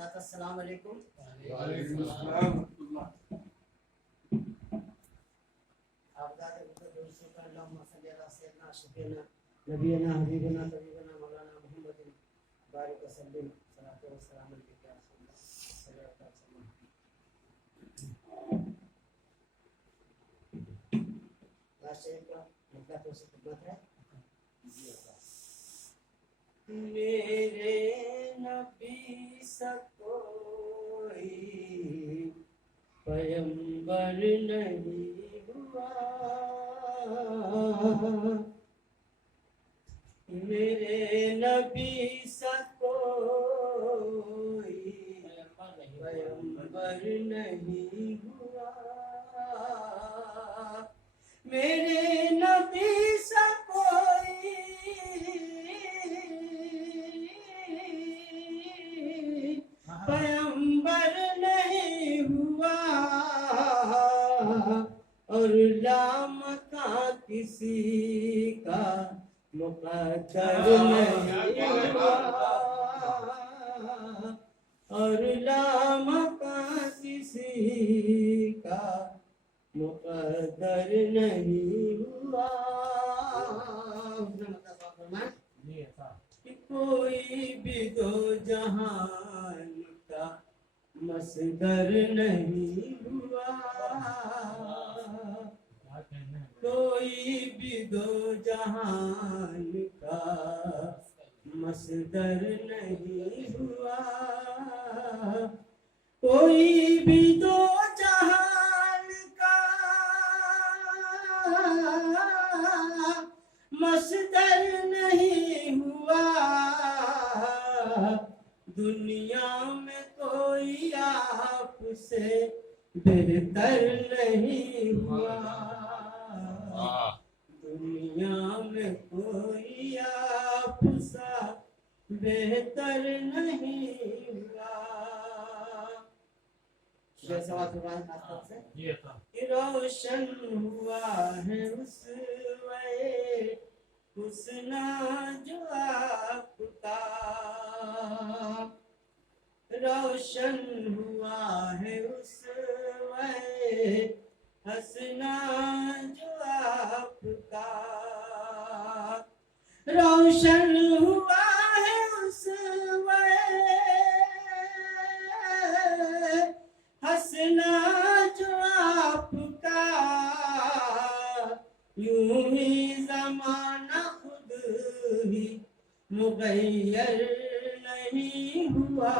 السلام علیکم. وعلیکم السلام ورحمۃ اللہ. آپ ذات قدرت رسول کا اللہم صلی علی سیدنا شفیعنا نبینا حبیبنا طبیبنا مولانا محمد بارک وسلم صلاۃ و سلام علیک یا رسول اللہ صلی اللہ علیہ وسلم. لاسٹ شریف کا مطلب تو خدمت ہے. میرے نبی سا کوئی پیغمبر نہیں ہوا, میرے نبی سا کوئی پیغمبر نہیں ہوا, میرے نبی سا کوئی پیغمبر نہیں ہوا, اور لامکاں کسی کا مقدر نہیں ہوا, اور لامکاں کسی کا مقدر نہیں ہوا. کہ کوئی بھی دو جہان کا مصدر نہیں ہوا, کوئی بھی دو جہان کا مصدر نہیں ہوا, کوئی بھی دو جہان کا مصدر نہیں ہوا, دنیا میں کوئی آپ سے بہتر نہیں ہوا, دنیا میں کوئی آپ سا بہتر نہیں ہوا. روشن ہوا ہے اس وے حسنا جو آپ کا, روشن ہوا ہے اس وے حسنا جو آپ کا, روشن ہوا ہے اس وے حسنا جو آپ کا, یوں ہی زمانہ خود ہی مغیر نہیں ہوا,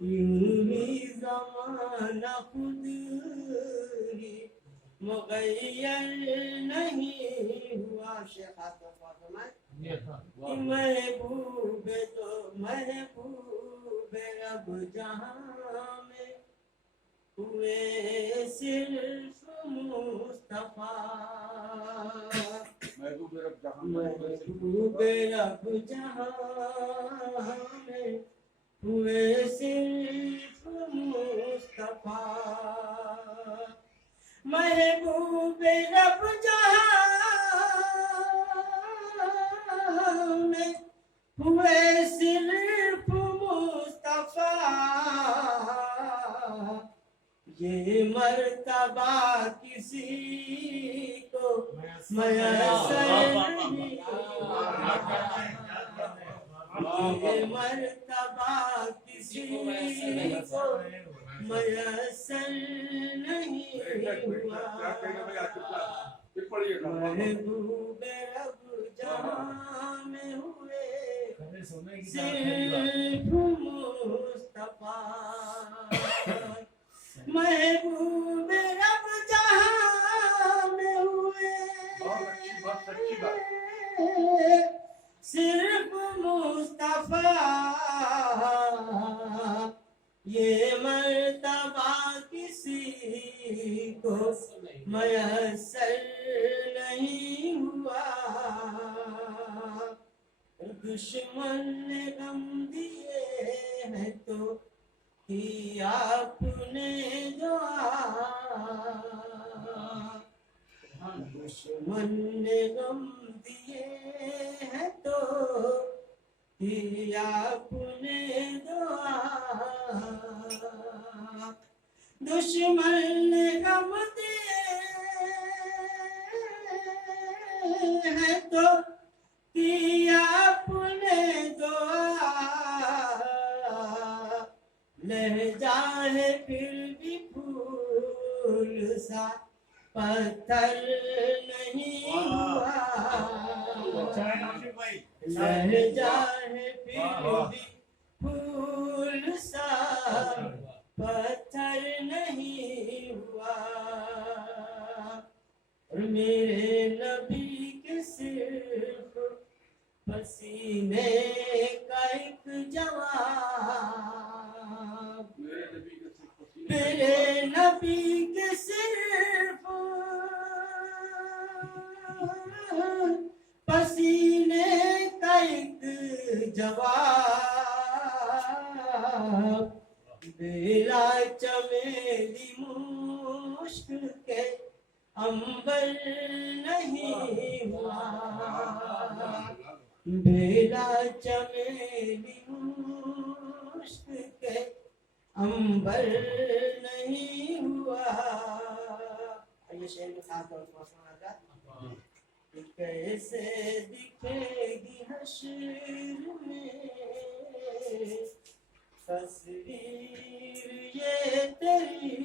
یوں ہی زمانہ خود ہی مغیر نہیں ہوا. شیخ محبوب تو محبوب رب جہاں میں ہوئے صرف مصطفیٰ, محبوب رب جہاں میں ہوئے صرف مصطفیٰ, محبوب رب جہاں میں ہوئے صرف مصطفیٰ, یہ مرتبہ کسی کو میسر نہیں, یہ مرتبہ کسی کو میسر نہیں ہوا, محبوب رب جہاں میں ہوئے صرف مصطفیٰ, محبوب رب جہاں میں ہوئے صرف مصطفیٰ, یہ مرتبہ کسی کو میسر نہیں ہوا, دشمن نے غم دیے ہیں تو کی آپ نے دعا, دشمن نے غم دیے ہیں تو کیا اپنے دعا دشمن نے غم دیے ہیں تو کیا اپنے دعا لہجہ ہے پھر بھی پھول سا پتھر نہیں ہوا لہجہ ہے پھر بھی پھول سا پتھر نہیں ہوا اور میرے نبی کے صرف پسینے کا ایک جواب میرے نبی کے صرف پسینے کا ایک جواب بیلا چمیلی مشک کے عنبر نہیں ہوا بیلا چمیلی مشک کے عنبر نہیں ہوا یہ شعر میں ساتھ اور سنا تھا کیسے دکھے گی حشر میں تصویر یہ تیری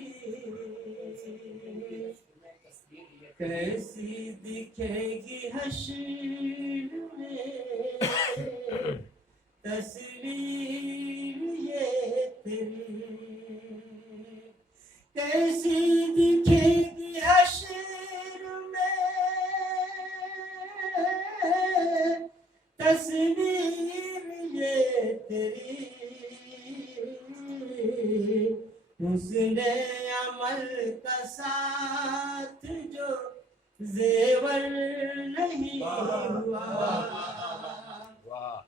کیسی دکھے گی حشر میں تصویر یہ تیری کیسی دکھے گی حشر میں تصویر یہ تیری حسن عمل کا ساتھ جو زیور نہیں ہوا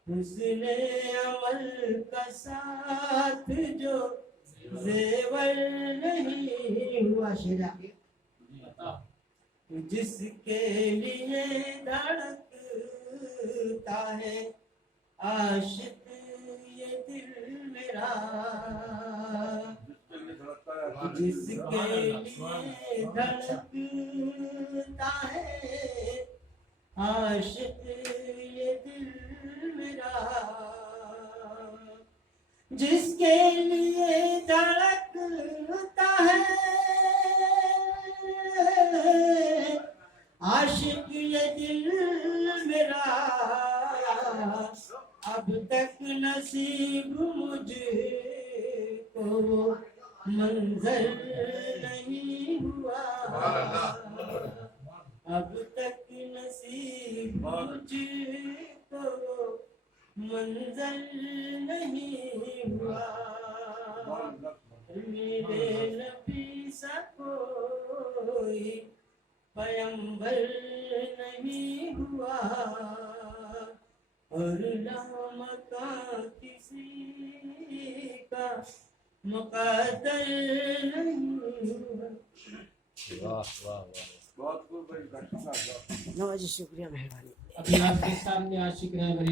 حسن عمل کا ساتھ جو زیور نہیں ہوا شیرا جس کے لیے دھڑکتا ہے عاشق یہ دل میرا جس کے لیے دھڑکتا ہے عاشق یہ دل میرا جس کے لیے دھڑکتا ہے عاشق یہ دل میرا اب تک نصیب مجھ کو منظر نہیں ہوا اب تک نصیب مجھ کو منظر نہیں ہوا میرے نبی سا کوئی پیغمبر نہیں ہوا اور نام کا کسی کا مقدر نہیں ہوا بہت خوب بھائی نواز شکریہ مہربانی ابھی آپ کے سامنے عاشق رہبری